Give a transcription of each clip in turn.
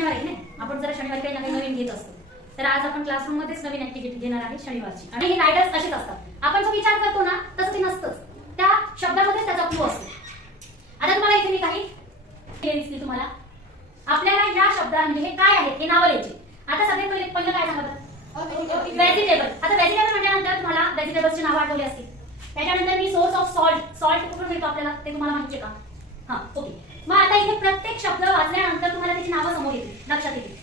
शनिवार आहे ना, आपण जरा शनिवारी काही ना काही नवीन घेत असतो. तर आज आपण क्लासरूम मध्येच नवीन ऍक्टिव्हिटी घेणार आहे शनिवारची. आणि हे गायडन्स असेच असतात. आपण जो विचार करतो ना तसं ते नसतंच, त्या शब्दामध्येच त्याचा क्लू असतो. आता तुम्हाला इथे मी काही दिसली तुम्हाला. आपल्याला या शब्दा म्हणजे हे काय आहेत हे नावं लिहायची. आता सगळ्यात पहिलं काय सांगतात? व्हेजिटेबल. आता व्हेजिटेबल म्हटल्यानंतर तुम्हाला व्हेजिटेबल्सची नावं आठवली असतील. त्याच्यानंतर मी सोर्स ऑफ सॉल्ट, सॉल्ट कुठून मिळतो आपल्याला ते तुम्हाला माहिती आहे का? हां, ओके. मग आता इथे प्रत्येक शब्द वाचल्यानंतर तुम्हाला त्याची नावं समोर येतील, लक्षात येतील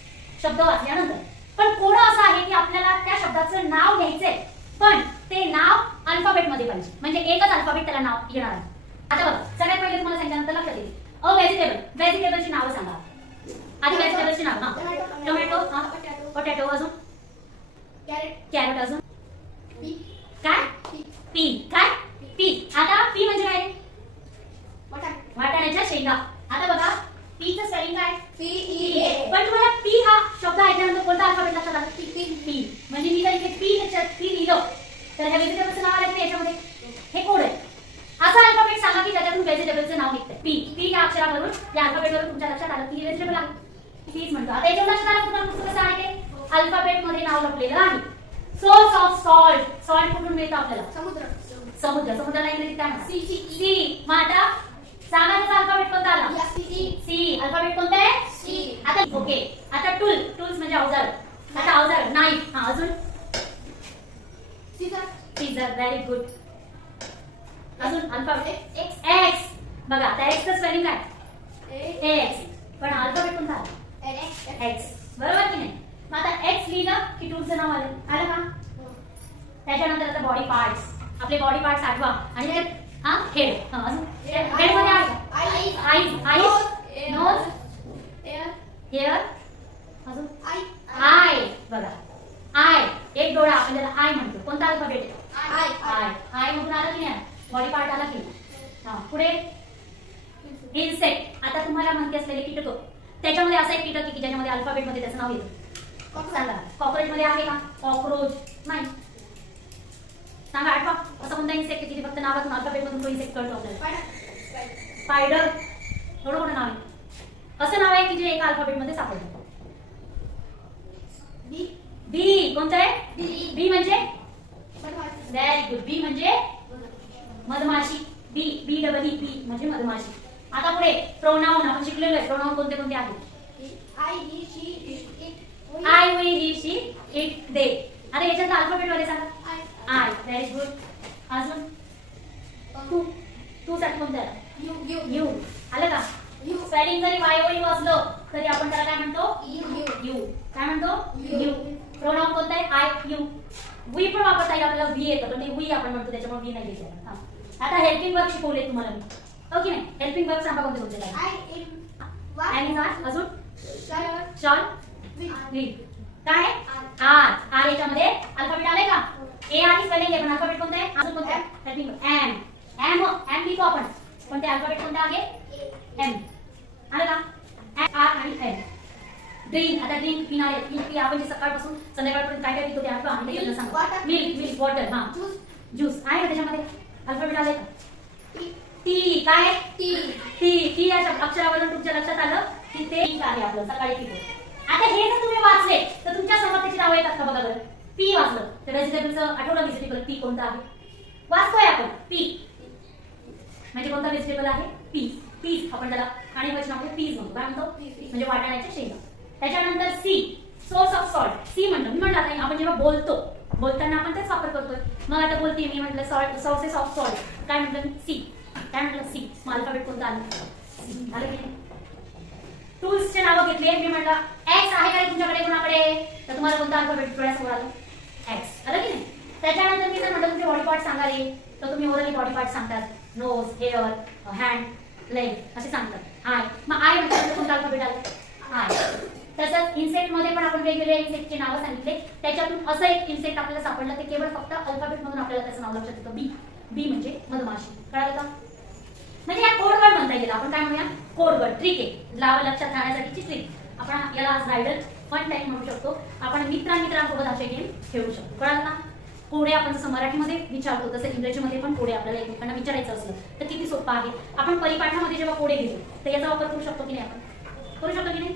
शब्द वाचल्यानंतर. पण कोडं असं आहे की आपल्याला त्या शब्दाचं नाव घ्यायचंय, पण ते नाव अल्फाबेट मध्ये पाहिजे, म्हणजे एकच अल्फाबेट त्याला नाव येणार आहे. आता बघा, सगळ्यात पहिले तुम्हाला सांगितल्यानंतर लक्षात येईल. अ व्हेजिटेबल, व्हेजिटेबलची नावं सांगा आधी. व्हेजिटेबलची नाव. हां, टोमॅटो, हां, पोटॅटो, अजून कॅरेट, अजून काय? पी. काय? पी. आता पी म्हणजे काय? वाटाण्याच्या शेंगा. आता बघा, पीचं स्पेलिंग काय? PEA. पण तुम्हाला पी हा शब्द ऐकल्यानंतर कोणता अल्फाबेट लक्षात आला? पी. म्हणजे मी जर इथे पी लिहिलं तर ह्या व्हेजिटेबलचं नाव आलं याच्यामध्ये. हे कोड आहे. असं अल्फाबेट सांगा की त्याच्यातून व्हेजिटेबलचं नाव निघतंय. पी या अक्षरावरून, या अल्फाबेटवरून तुमच्या लक्षात आलं की व्हेजिटेबल आहे. पीच म्हणतो. आता याच्यावर लक्षात आलं तुम्हाला कसं आहे ते? अल्फाबेट मध्ये नाव लपलेलं आहे. सोर्स ऑफ सॉल्ट, सॉल्ट कुठून मिळतं आपल्याला? समुद्राला इंग्रजीत काय म्हणतात? सी. मग आता सांगा त्याचा अल्फाबेट कोणता आला? सी. अल्फाबेट कोणता आहे? सी. आता ओके. आता टूल्स म्हणजे अवजार. आता अवजार, नाईफ. हां, अजून सीझर. Very good. अजून अल्फाबेट एक्स. बघा आता एक्सचं स्पेलिंग काय? एक्स. पण अल्फाबेट कोणता आला? एक्स. बरोबर की नाही? मग आता एक्स लिहिलं की टूलचं नाव आलं का? त्याच्यानंतर आता बॉडी पार्ट्स. आपले बॉडी पार्ट्स आठवा. आणि हेड. अजून हेड मध्ये आहे आईज, नोज, हेअर, अजून आय. बघा, आय एक डोळा, आपण त्याला आय म्हणतो. कोणता अल्फाबेट आहे? आय मधून आला की नाही? बॉडी पार्ट आला की? हां, पुढे इन्सेक्ट. आता तुम्हाला माहिती असलेले कीटक, त्याच्यामध्ये असा एक कीटक की ज्याच्यामध्ये अल्फाबेट मध्ये त्याचं नाव येतं. सांगा, कॉकरोच मध्ये आहे का? कॉकरोच नाही. सांगा आठवा. असं कोणता इन्सेक्ट की फक्त नावातून अल्फाबेट मधून तो इन्सेक्ट कळतो आपल्याला? स्पायडर. एवढं कोणतं नाव आहे? असं नाव आहे की जे एका अल्फाबेट मध्ये सापडतं. बी. कोणतं आहे? बी म्हणजे व्हेरी गुड. बी म्हणजे मधमाशी. बी डबल ई. बी म्हणजे मधमाशी. आता पुढे प्रोनाउन आपण शिकलेलो आहे. प्रोनाउन कोणते कोणते आहेत? आय, ही, शी, इट, दे. आता याच्यात अल्फाबेट मध्ये सांगा. आय. Very good. अजून टू साठी कोणतं आहे? यू. आलं का? स्पेलिंग जरी YOU असलं तरी आपण त्याला काय म्हणतो? यू. काय म्हणतो? यू. प्रोनाउन कोणता आहे? I, you. वी पण वापरता येईल आपल्याला. वी येतं पण ते वी आपण म्हणतो, त्याच्यामुळे वी नाही लिहायचं. हां, आता हेल्पिंग वर्क शिकवले तुम्हाला मी. ओके नाही? हेल्पिंग वर्क सांगा कोणते कोणते काय? अजून शॉल, काय? आर याच्यामध्ये अल्फाबेट आले का? ए आणि स्पेलिंग आहे पण अल्फाबेट कोणता आहे? अजून कोणता आहे? हेल्पिंग. एम लिहितो आपण, पण ते अल्फाबेट कोणता आहे? एम. आलं का? आर आणि एम. ड्रिंक. आता ड्रिंक पिणारे. पी आपण जे सकाळपासून संध्याकाळपर्यंत काय काय पितो ते आठवा. आणि ते सांगा. Milk, water. हां, ज्यूस आहे का त्याच्यामध्ये? अल्फाबेट आले का? टी. काय? टी या अक्षरावरून तुमच्या लक्षात आलं की ते आहे आपलं सकाळी पितो. आता हे जर तुम्ही वाचले तर तुमच्या समोर त्याची नावं येतात का बघा बरं. पी वाचलं तर व्हेजिटेबलचं आठवलं. व्हेजिटेबल पी कोणता आहे? वाचतोय आपण. पी म्हणजे कोणता व्हेजिटेबल आहे? पीज. आपण त्याला खाण्याच्या नावाने पीज म्हणतो. काय म्हणतो? म्हणजे वाटाण्याच्या शेंगा. त्याच्यानंतर C. Source of salt. C म्हणतो. मी म्हणलं आता आपण जेव्हा बोलताना आपण तेच वापर करतोय. मग आता बोलते मी म्हटलं सॉल्ट, सोर्सेस ऑफ सॉल्ट. काय म्हटलं मी? सी. काय म्हटलं? सी. मग अल्फाबेट कोणता आलं? आलं की? टूल्सचे नावं घेतले. मी म्हटलं एक्स आहे का तुमच्याकडे कोणाकडे? तर तुम्हाला कोणता अल्फाबेट डोळ्यासमोर आलं? एक्स. आलं की नाही? त्याच्यानंतर मी जर म्हटलं तुमचे बॉडी पार्ट सांगा रे, तर तुम्ही ओरली बॉडी पार्ट सांगतात. नोज, हेअर, हँड, लेग असे सांगतात. आय. मग आय म्हटलं कोणता अल्फाबेट आलं? आय. तसंच इन्सेक्ट मध्ये पण आपण वेगवेगळ्या इन्सेक्टचे नावं सांगितले. त्याच्यातून असं एक इन्सेक्ट आपल्याला सापडलं ते केवळ फक्त अल्फाबेट मधून आपल्याला त्याचं नाव लक्षात येतं. बी म्हणजे मधमाशी. कळालं का? म्हणजे या कोडवर्ड म्हणता येईल. आपण काय म्हणूया? कोडवर्ड. ट्रिक आहे. लक्षात राहण्यासाठीची ट्रिक. आपण याला आज रायडर फन टाइम म्हणू शकतो. आपण मित्रांसोबत असे गेम खेळू शकतो. कळालं का? कोडे आपण जसं मराठीमध्ये विचारतो तसं इंग्रजीमध्ये पण कोडे आपल्याला एकमेकांना विचारायचं असलं तर किती सोपं आहे. आपण परिपाठामध्ये जेव्हा कोडे घेतो तर याचा वापर करू शकतो की नाही? आपण करू शकतो की नाही?